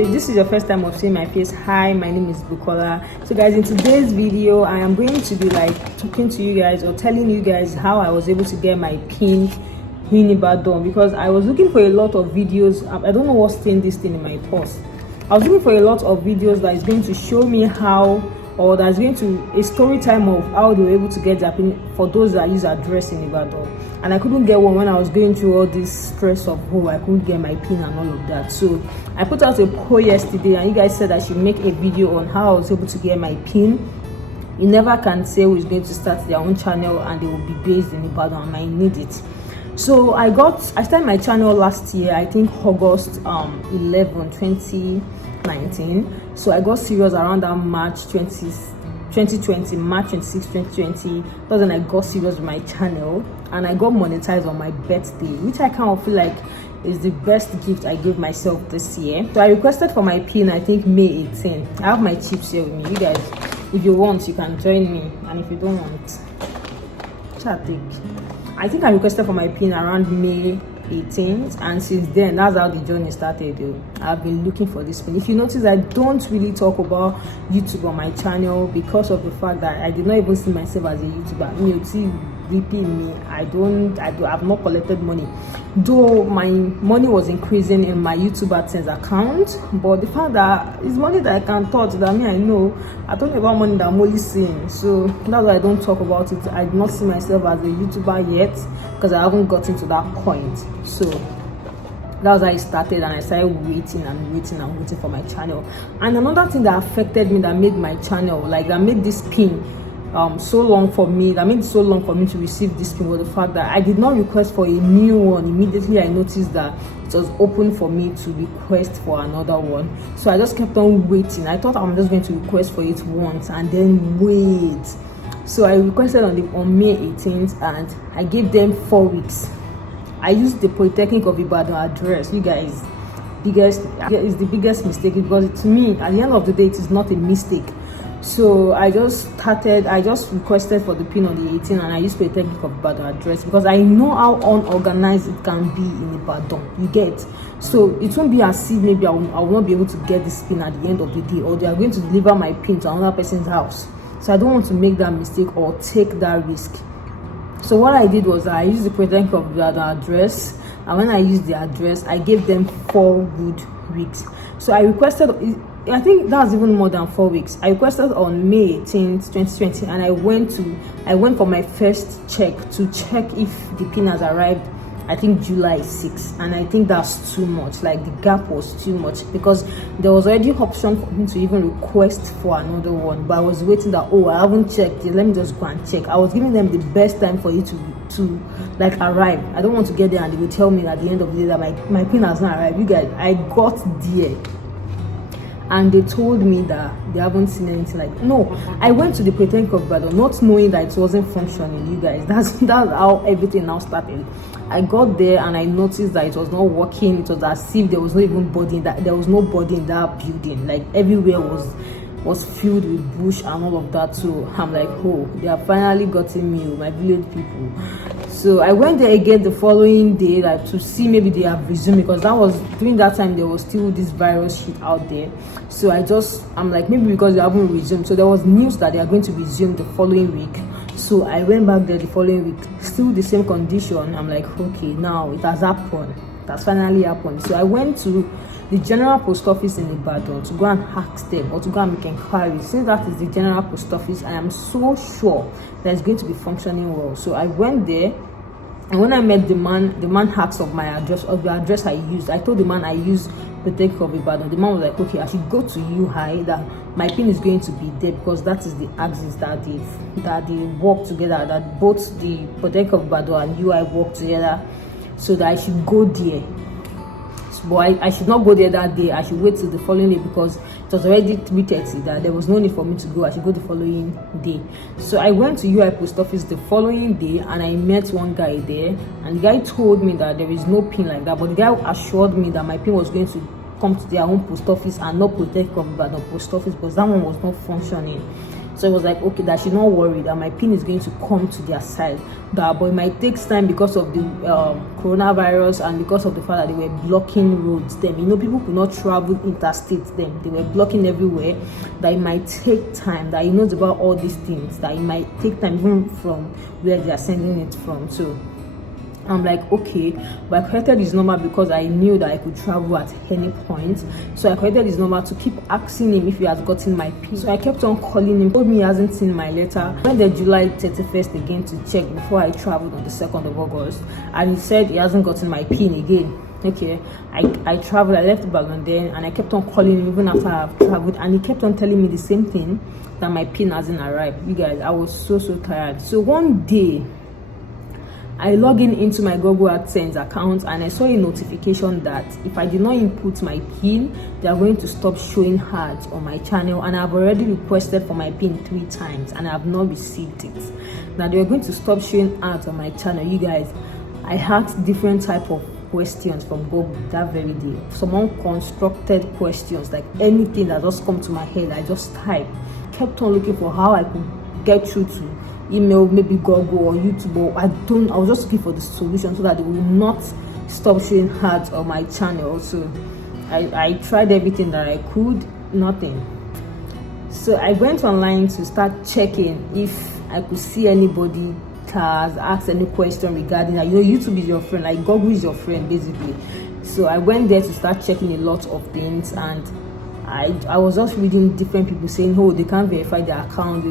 if this is your first time of seeing my face, hi, my name is Bukola. So guys, in today's video I am going to be like talking to you guys or telling you guys how I was able to get my pin in Ibadan, because I was looking for a lot of videos. I don't know what's staying this thing in my purse. I was looking for a lot of videos that is going to show me how, or that's going to a story time of how they were able to get their pin for those that use address in Ibadan. And I couldn't get one when I was going through all this stress of I couldn't get my pin and all of that. So I put out a poll yesterday and you guys said I should make a video on how I was able to get my pin. You never can say who is going to start their own channel and they will be based in Ibadan and I need it. So I started my channel last year, I think August 11, 2019. So I got serious around that March 2020, March 26, 2020. That's when I got serious with my channel and I got monetized on my birthday, which I kind of feel like is the best gift I gave myself this year. So I requested for my pin, I think May 18. I have my chips here with me. You guys, if you want, you can join me, and if you don't want, I think I requested for my pin around May 18th, and since then that's how the journey started. I've been looking for this pin. If you notice, I don't really talk about YouTube on my channel because of the fact that I did not even see myself as a YouTuber. I've not collected money, though my money was increasing in my YouTube Adsense account. But the fact that it's money that I can touch, that I know I don't know about money that I'm only seeing, so that's why I don't talk about it. I do not see myself as a YouTuber yet because I haven't gotten to that point. So that was how I started, and I started waiting for my channel. And another thing that affected me, that made my channel, that made this pin so long for me to receive this pin, was the fact that I did not request for a new one. Immediately I noticed that it was open for me to request for another one, so I just kept on waiting. I thought I'm just going to request for it once and then wait. So I requested on May 18th and I gave them 4 weeks. I used the Polytechnic of Ibadan address. You guys, it's the biggest mistake, because to me, at the end of the day, it is not a mistake. So I just requested for the pin on the 18th, and I used Polytechnic of Ibadan address because I know how unorganized it can be in Ibadan. You get? So it won't be as if maybe I will not be able to get this pin at the end of the day, or they are going to deliver my pin to another person's house. So I don't want to make that mistake or take that risk. So what I did was I used the Polytechnic of Ibadan address, and when I used the address, I gave them 4 good weeks. So I requested, I think that's even more than 4 weeks. I requested on May 18th, 2020, and I went for my first check to check if the pin has arrived, I think July 6th, and I think that's too much. The gap was too much, because there was already option for me to even request for another one, but I was waiting that, I haven't checked it, let me just go and check. I was giving them the best time for it to arrive. I don't want to get there and they will tell me at the end of the day that my pin has not arrived. You guys, I got there and they told me that they haven't seen anything. No, I went to the Polytechnic of Ibadan not knowing that it wasn't functioning. You guys, that's how everything now started. I got there and I noticed that it was not working. It was as if there was no body in that building. Everywhere was filled with bush and all of that. So I'm like, they have finally gotten me, my village people. So I went there again the following day, to see maybe they have resumed, because during that time there was still this virus shit out there. So I'm like, maybe because they haven't resumed. So there was news that they are going to resume the following week. So I went back there the following week, still the same condition. I'm like, okay, now it has happened. It has finally happened. So I went to the general post office in Ibadan to go and ask them, or to go and make inquiries. Since that is the general post office, I am so sure that it's going to be functioning well. So I went there, and when I met the man asked of my address, of the address I used. I told the man I used the Polytechnic of Ibadan. The man was like, okay, I should go to UI, that my pin is going to be there, because that is the axis that they work together, that both the Polytechnic of Ibadan and UI work together, so that I should go there. But I should not go there that day. I should wait till the following day, because it was already 3:30, that there was no need for me to go. I should go the following day. So I went to UI post office the following day, and I met one guy there, and the guy told me that there is no pin like that, but the guy assured me that my pin was going to come to their own post office and not Polytechnic of Ibadan post office, because that one was not functioning. So it was like, okay, that I should not worry that my pin is going to come to their side. That but it might take time because of the coronavirus and because of the fact that they were blocking roads. Then people could not travel interstate. Then they were blocking everywhere. That it might take time. That he knows about all these things. That it might take time even from where they are sending it from. So I'm like, okay, but I created this number because I knew that I could travel at any point. So I created this number to keep asking him if he has gotten my pin. So I kept on calling him. He told me he hasn't seen my letter. I went there July 31st again to check before I traveled on the 2nd of August, and he said he hasn't gotten my pin again. Okay, I traveled, I left Ibadan then, and I kept on calling him even after I've traveled, and he kept on telling me the same thing, that my pin hasn't arrived. You guys, I was so tired. So one day I log into my Google Adsense account, and I saw a notification that if I did not input my PIN, they are going to stop showing ads on my channel, and I've already requested for my PIN 3 times and I have not received it. Now they are going to stop showing ads on my channel. You guys, I asked different type of questions from Google that very day. Someone constructed questions, like anything that just come to my head, I just typed. Kept on looking for how I could get through to email, maybe Google or YouTube, or I was just looking for the solution so that they will not stop showing ads on my channel. So I tried everything that I could, nothing. So I went online to start checking if I could see anybody has asked any question regarding that. YouTube is your friend, like Google is your friend basically. So I went there to start checking a lot of things, and I was just reading different people saying, oh, they can't verify their account,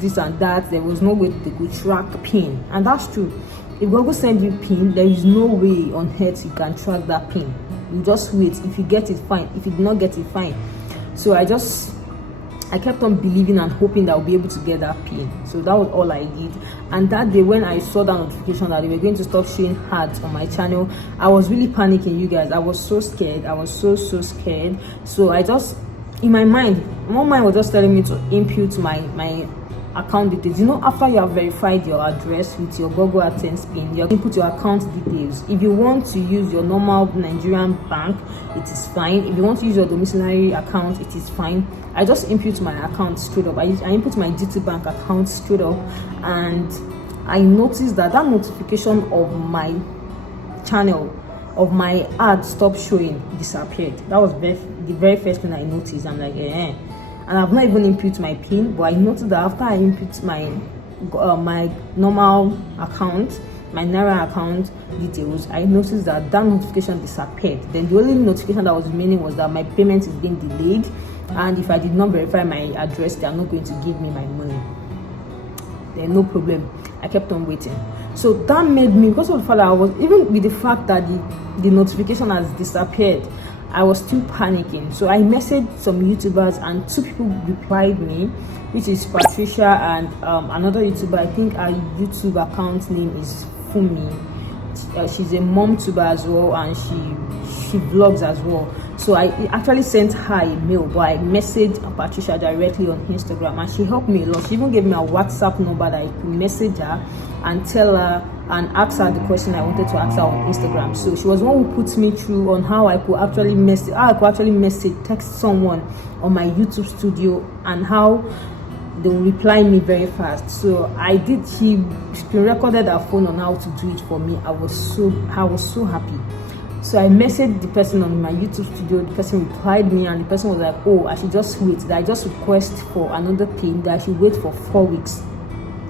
this and that. There was no way they could track PIN. And that's true. If Google sends you PIN, there is no way on earth you can track that PIN. You just wait. If you get it, fine. If you do not get it, fine. So I kept on believing and hoping that I'll be able to get that PIN. So that was all I did. And that day when I saw that notification that they were going to stop showing ads on my channel, I was really panicking, you guys. I was so scared. I was so scared. So I just, in my mind was just telling me to input my account details. After you have verified your address with your Google Adsense PIN, you input your account details. If you want to use your normal Nigerian bank, it is fine. If you want to use your domiciliary account, it is fine. I just input my account straight up. I input my GT Bank account straight up, and I noticed that notification of my channel, of my ad stop showing, disappeared. That was the very first thing I noticed. I'm like, and I've not even input my PIN, but I noticed that after I input my normal account, my Naira account details, I noticed that notification disappeared. Then the only notification that was remaining was that my payment is being delayed, and if I did not verify my address, they are not going to give me my money. Then no problem. I kept on waiting. So that made me, because of the fact that I was, even with the fact that the notification has disappeared, I was still panicking. So I messaged some YouTubers, and 2 people replied me, which is Patricia and another YouTuber. I think her YouTube account name is Fumi. She's a mom tuber as well, and she vlogs as well. So I actually sent her a mail, but I messaged Patricia directly on Instagram, and she helped me a lot. She even gave me a WhatsApp number that I could message her and tell her and ask her the question I wanted to ask her on Instagram. So she was one who put me through on how I could actually text someone on my YouTube studio, and how they will reply me very fast. So I did. She recorded her phone on how to do it for me. I was so happy. So I messaged the person on my YouTube studio. The person replied me, and the person was like, oh, I should just wait. That I just request for another thing, that I should wait for 4 weeks.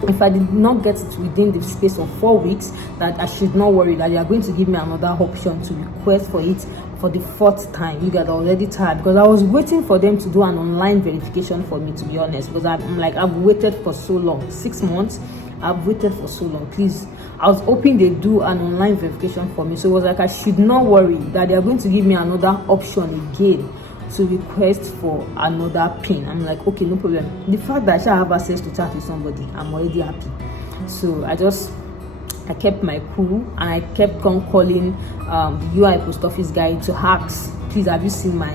If I did not get it within the space of 4 weeks, that I should not worry, that they are going to give me another option to request for it for the 4th time. You guys are already tired, because I was waiting for them to do an online verification for me, to be honest, because I'm like, I've waited for so long, 6 months. I've waited for so long. Please, I was hoping they do an online verification for me. So it was like, I should not worry that they are going to give me another option again to request for another PIN. I'm like, okay, no problem. The fact that I shall have access to chat with somebody, I'm already happy. So I kept my cool, and I kept on calling the UI post office guy to ask, please, have you seen my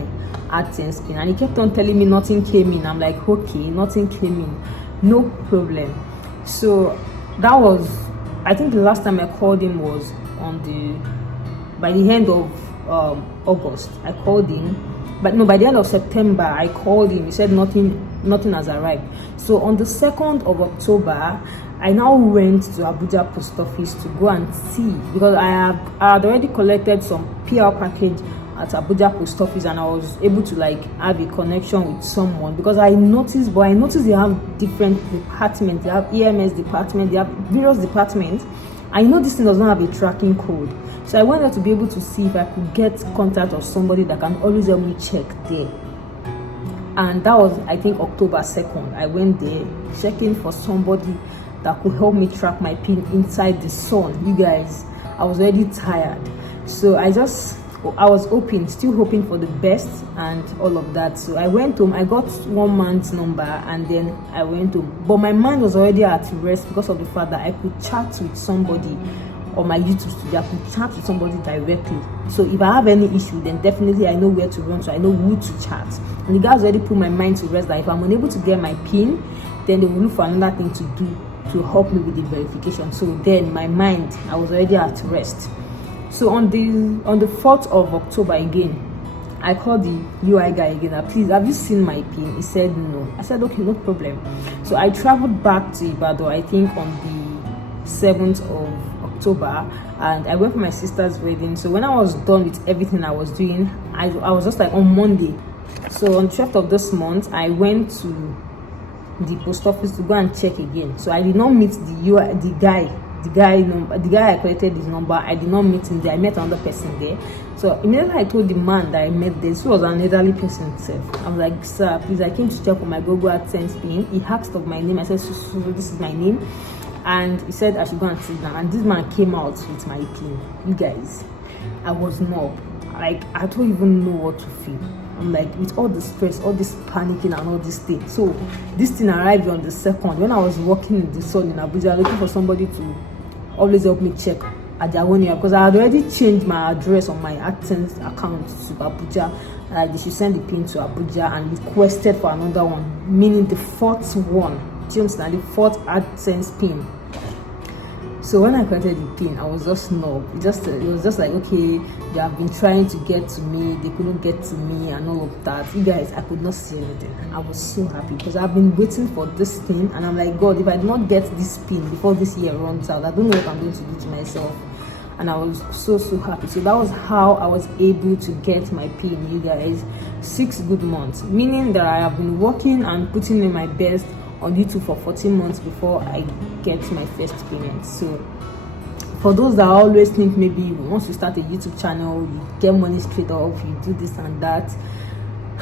Adsense PIN? And he kept on telling me nothing came in. I'm like, okay, nothing came in, no problem. So that was, I think the last time I called him was by the end of August. I called him, but no, by the end of September I called him. He said nothing has arrived. So on the 2nd of October, I now went to Abuja post office to go and see, because I had already collected some PR package at Abuja post office, and I was able to like have a connection with someone, because I noticed they have different departments. They have EMS department, they have various departments. I know this thing does not have a tracking code, so I wanted to be able to see if I could get contact of somebody that can always help me check there. And that was, I think, October 2nd. I went there checking for somebody that could help me track my pin inside the sun. You guys, I was already tired, so I was still hoping for the best and all of that. So I went home, I got one man's number, and then I went home. But my mind was already at rest because of the fact that I could chat with somebody on my YouTube studio. I could chat with somebody directly. So if I have any issue, then definitely I know where to run, so I know who to chat. And the guys already put my mind to rest that if I'm unable to get my pin, then they will look for another thing to do to help me with the verification. So then my mind, I was already at rest. So on the 4th of October again, I called the UI guy again. Please, have you seen my pin? He said no. I said okay, no problem. So I traveled back to Ibadan, I think on the 7th of October, and I went for my sister's wedding. So when I was done with everything I was doing, I was just like on Monday. So on the 12th of this month, I went to the post office to go and check again. So I did not meet the guy I collected his number. I did not meet him there. I met another person there. So immediately I told the man that I met there, this was an elderly person himself. I was like, sir, please, I came to check on my Google AdSense pin. He asked of my name. I said, so this is my name. And he said I should go and sit down. And this man came out with my pin. You guys, I was numb. Like, I don't even know what to feel. I'm like, with all the stress, all this panicking and all this thing. So this thing arrived on the 2nd. When I was walking in the sun in Abuja, looking for somebody to always help me check at their own area, because I had already changed my address on my Adsense account to Abuja. Like, they should send the pin to Abuja, and requested for another one, meaning the 4th one. Do you understand? The 4th Adsense pin. So when I collected the pin, I was just numb. It was just like, okay, they have been trying to get to me, they couldn't get to me and all of that. You guys, I could not see anything. I was so happy because I've been waiting for this pin, and I'm like, God, if I do not get this pin before this year runs out, I don't know what I'm going to do to myself. And I was so happy. So that was how I was able to get my pin, you guys. 6 good months, meaning that I have been working and putting in my best on YouTube for 14 months before I get my first payment. So for those that always think maybe once you start a YouTube channel you get money straight off, you do this and that,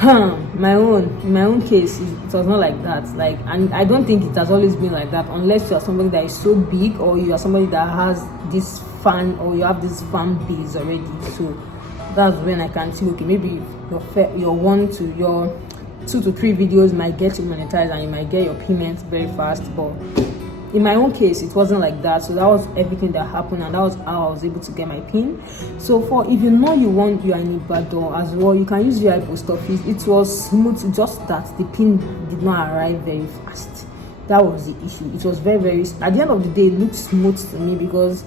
in my own case, it was not like that. Like, and I don't think it has always been like that, unless you are somebody that is so big, or you are somebody that has this fan, or you have this fan base already. So that's when I can see, okay, maybe your 2 to 3 videos might get you monetized and you might get your payments very fast. But in my own case, it wasn't like that. So that was everything that happened, and that was how I was able to get my pin. So if you know you are in Ibadan as well, you can use UI post office. It was smooth, just that the pin did not arrive very fast. That was the issue. It was very at the end of the day, it looked smooth to me, because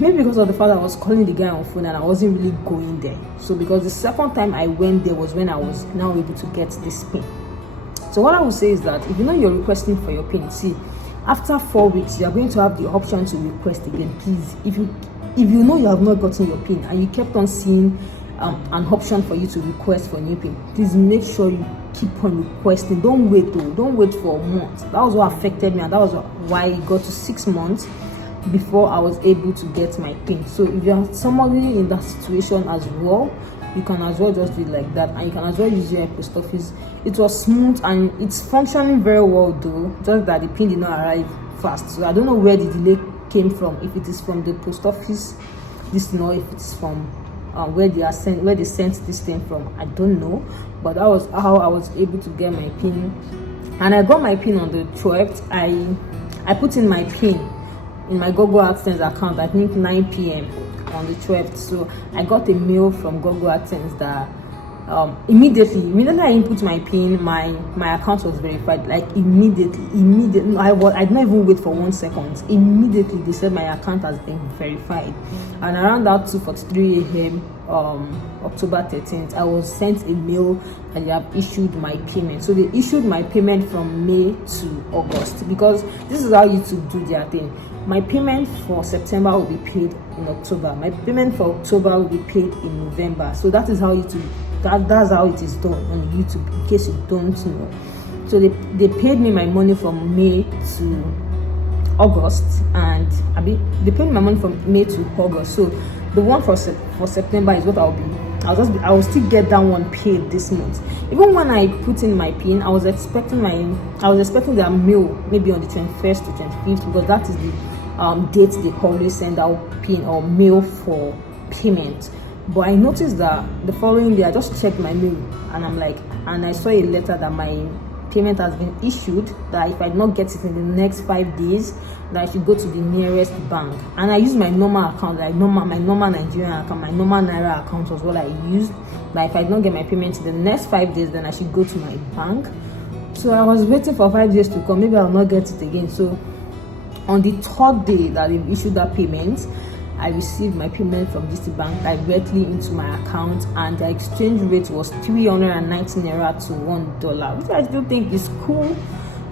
maybe because of the fact that I was calling the guy on phone and I wasn't really going there. So because the second time I went there was when I was now able to get this pin. So what I would say is that if you know you're requesting for your pin, see, after 4 weeks you are going to have the option to request again. Please, if you know you have not gotten your pin and you kept on seeing an option for you to request for a new pin, please make sure you keep on requesting. Don't wait for a month. That was what affected me, and that was why it got to 6 months before I was able to get my pin. So if you are somebody in that situation as well, you can as well just do it like that, and you can as well use your post office. It was smooth and it's functioning very well, though just that the pin did not arrive fast. So I don't know where the delay came from, if it is from the post office, this, or if it's from where they sent this thing from. I don't know, but that was how I was able to get my pin. And I got my pin on the 12th. I put in my pin in my Google AdSense account, I think 9 p.m. on the 12th. So I got a mail from Google AdSense that Immediately I input my pin, my account was verified. Like immediately. I did not even wait for 1 second. Immediately they said my account has been verified. And around that 2:43 a.m. October 13th, I was sent a mail and they have issued my payment. So they issued my payment from May to August, because this is how YouTube do their thing. My payment for September will be paid in October. My payment for October will be paid in November. So that is how that's how it is done on YouTube, in case you don't know. So they paid me my money from May to August, and they paid my money from May to August. So the one for September is what I will still get that one paid this month. Even when I put in my pin, I was expecting their mail maybe on the 21st to 25th, because that is the date they always send out pin or mail for payment. But I noticed that the following day I just checked my mail, and I saw a letter that my payment has been issued, that if I did not get it in the next 5 days, that I should go to the nearest bank. And I used my normal account, my normal Nigerian account, my normal Naira account was what I used. That if I did not get my payment in the next 5 days, then I should go to my bank. So I was waiting for 5 days to come. Maybe I'll not get it again. So on the 3rd day that they issued that payment, I received my payment from this bank directly into my account, and the exchange rate was 390 naira to $1, which I still think is cool.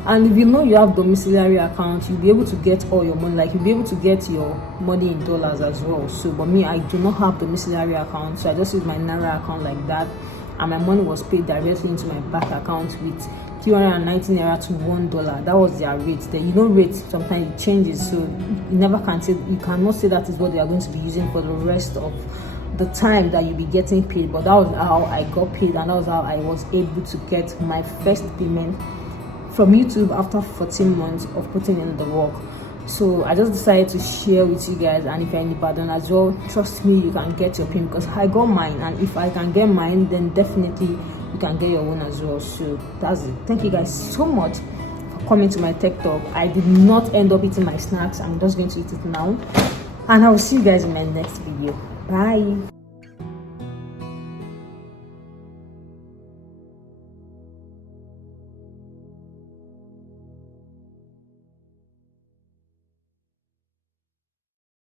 And if you know you have domiciliary account, you'll be able to get all your money, like you'll be able to get your money in dollars as well. So but me, I do not have domiciliary account, so I just use my Naira account like that, and my money was paid directly into my bank account with 390 naira to $1. That was their rate. Rate sometimes it changes, so you cannot say that is what they are going to be using for the rest of the time that you'll be getting paid. But that was how I got paid, and that was how I was able to get my first payment from YouTube after 14 months of putting in the work. So I just decided to share with you guys, and if you're in Ibadan as well, trust me, you can get your pin, because I got mine, and if I can get mine, then definitely you can get your own as well. So that's it. Thank you guys so much for coming to my tech talk. I did not end up eating my snacks. I'm just going to eat it now, and I will see you guys in my next video. Bye.